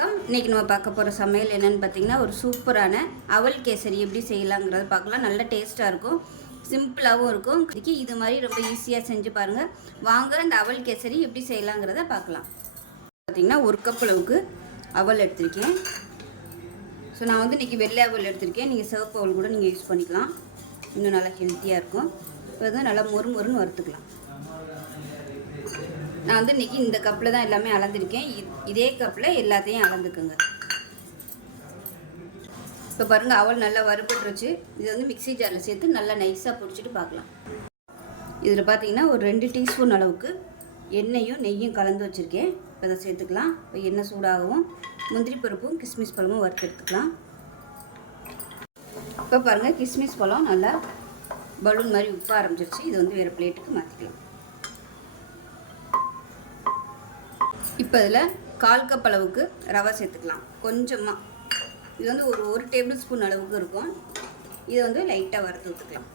இன்றைக்கி நம்ம பார்க்க போகிற சமையல் என்னென்னு பார்த்தீங்கன்னா ஒரு சூப்பரான அவல் கேசரி எப்படி செய்யலாங்கிறத பார்க்கலாம். நல்ல டேஸ்ட்டாக இருக்கும், சிம்பிளாகவும் இருக்கும். இது மாதிரி ரொம்ப ஈஸியாக செஞ்சு பாருங்கள். வாங்க இந்த அவல் கேசரி எப்படி செய்யலாங்கிறத பார்க்கலாம். பார்த்திங்கன்னா ஒரு கப் அளவுக்கு அவல் எடுத்திருக்கேன். ஸோ நான் வந்து இன்றைக்கி வெள்ளை அவல் எடுத்திருக்கேன். நீங்கள் சிவப்பு அவல் கூட நீங்கள் யூஸ் பண்ணிக்கலாம், இன்னும் நல்லா ஹெல்த்தியாக இருக்கும். இப்போ வந்து நல்லா மொறுன்னு வறுத்துக்கலாம். நான் வந்து இன்றைக்கி இந்த கப்பில் தான் எல்லாமே அளந்துருக்கேன். இதே கப்பில் எல்லாத்தையும் அளந்துக்குங்க. இப்போ பாருங்கள், அவல் நல்லா வறுபட்டுருச்சு. இது வந்து மிக்ஸி ஜாரில் சேர்த்து நல்லா நைஸாக பிடிச்சிட்டு பார்க்கலாம். இதில் பார்த்தீங்கன்னா ஒரு 2 டீஸ்பூன் அளவுக்கு எண்ணெயும் நெய்யும் கலந்து வச்சுருக்கேன். இப்போ அதை சேர்த்துக்கலாம். இப்போ எண்ணெய் சூடாகவும் முந்திரி பருப்பும் கிஸ்மிஸ் பழமும் வறுத்து எடுத்துக்கலாம். இப்போ பாருங்கள், கிஸ்மிஸ் பழம் நல்லா பலூன் மாதிரி உப்ப ஆரம்பிச்சிருச்சு. இது வந்து வேறு பிளேட்டுக்கு மாற்றிக்கலாம். இப்போ இதில் 1/4 கப் அளவுக்கு ரவை சேர்த்துக்கலாம். கொஞ்சமாக, இது வந்து ஒரு டேபிள் ஸ்பூன் அளவுக்கு இருக்கும். இதை வந்து லைட்டாக வறுத்து விட்டுக்கலாம்.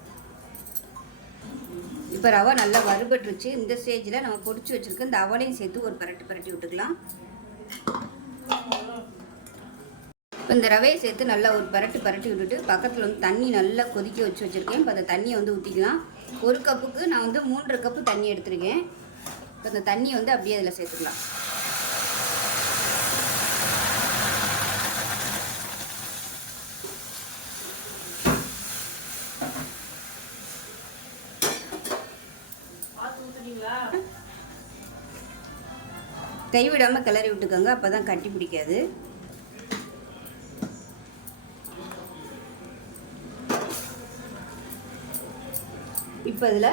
இப்போ ரவை நல்லா வறுபட்டுருச்சு. இந்த ஸ்டேஜில் நம்ம பொடிச்சு வச்சுருக்க இந்த அவலையும் சேர்த்து ஒரு பரட்டி விட்டுக்கலாம். இப்போ இந்த ரவையை சேர்த்து நல்லா ஒரு பரட்டி விட்டுட்டு பக்கத்தில் வந்து தண்ணி நல்லா கொதிக்க வச்சுருக்கேன். இப்போ அந்த தண்ணியை வந்து ஊற்றிக்கலாம். ஒரு கப்புக்கு நான் வந்து 3.5 கப்பு தண்ணி எடுத்துருக்கேன். இப்போ அந்த தண்ணியை வந்து அப்படியே அதில் சேர்த்துக்கலாம். கைவிடாமல் கிளறி விட்டுக்கோங்க, அப்போ தான் கட்டி பிடிக்காது. இப்போ இதில்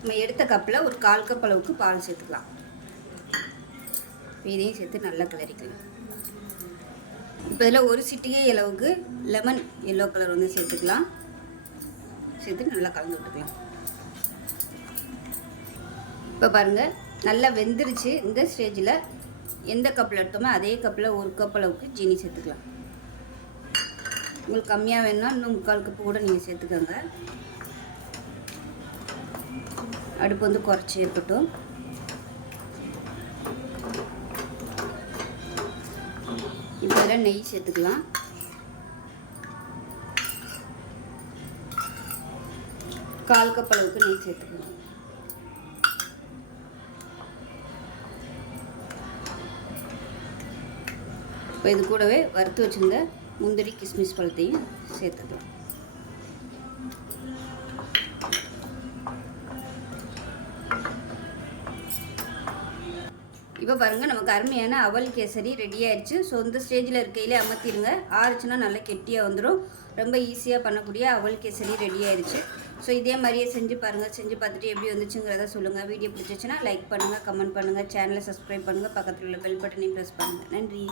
நம்ம எடுத்த கப்பில் ஒரு 1/4 கப் அளவுக்கு பால் சேர்த்துக்கலாம். இதையும் சேர்த்து நல்லா கிளறிக்கலாம். இப்போ இதில் ஒரு சிட்டிகை அளவுக்கு லெமன் எல்லோ கலர் வந்து சேர்த்துக்கலாம். சேர்த்து நல்லா கலந்து விட்டுக்கலாம். இப்போ பாருங்கள், நல்லா வெந்துருச்சு. இந்த ஸ்டேஜில் எந்த கப்பில் எடுத்தோமோ அதே கப்பில் 1 கப் அளவுக்கு ஜீனி சேர்த்துக்கலாம். உங்களுக்கு கம்மியாக வேணும்னா இன்னும் 3/4 கப்பு கூட நீங்கள் சேர்த்துக்கோங்க. அடுப்பு வந்து குறைச்சி இருக்கட்டும். இப்போ இதில் நெய் சேர்த்துக்கலாம். கால் கப் அளவுக்கு நெய் சேர்த்துக்கலாம். இப்போ இது கூடவே வறுத்து வச்சுருந்த முந்திரி கிஸ்மிஸ் பழத்தையும் சேர்த்துக்கலாம். இப்போ பாருங்கள், நமக்கு அருமையான அவல் கேசரி ரெடி ஆயிடுச்சு. ஸோ இந்த ஸ்டேஜில் இருக்கையிலே அமர்த்திடுங்க. ஆறுச்சுன்னா நல்லா கெட்டியாக வந்துடும். ரொம்ப ஈஸியாக பண்ணக்கூடிய அவல் கேசரி ரெடி ஆயிடுச்சு. ஸோ இதே மாதிரியே செஞ்சு பாருங்கள். செஞ்சு பார்த்துட்டு எப்படி வந்துச்சுங்கிறத சொல்லுங்கள். வீடியோ பிடிச்சிச்சுன்னா லைக் பண்ணுங்கள், கமெண்ட் பண்ணுங்கள், சேனலை சப்ஸ்கிரைப் பண்ணுங்கள், பக்கத்தில் உள்ள பெல் பட்டனையும் ப்ரெஸ் பண்ணுங்கள். நன்றி.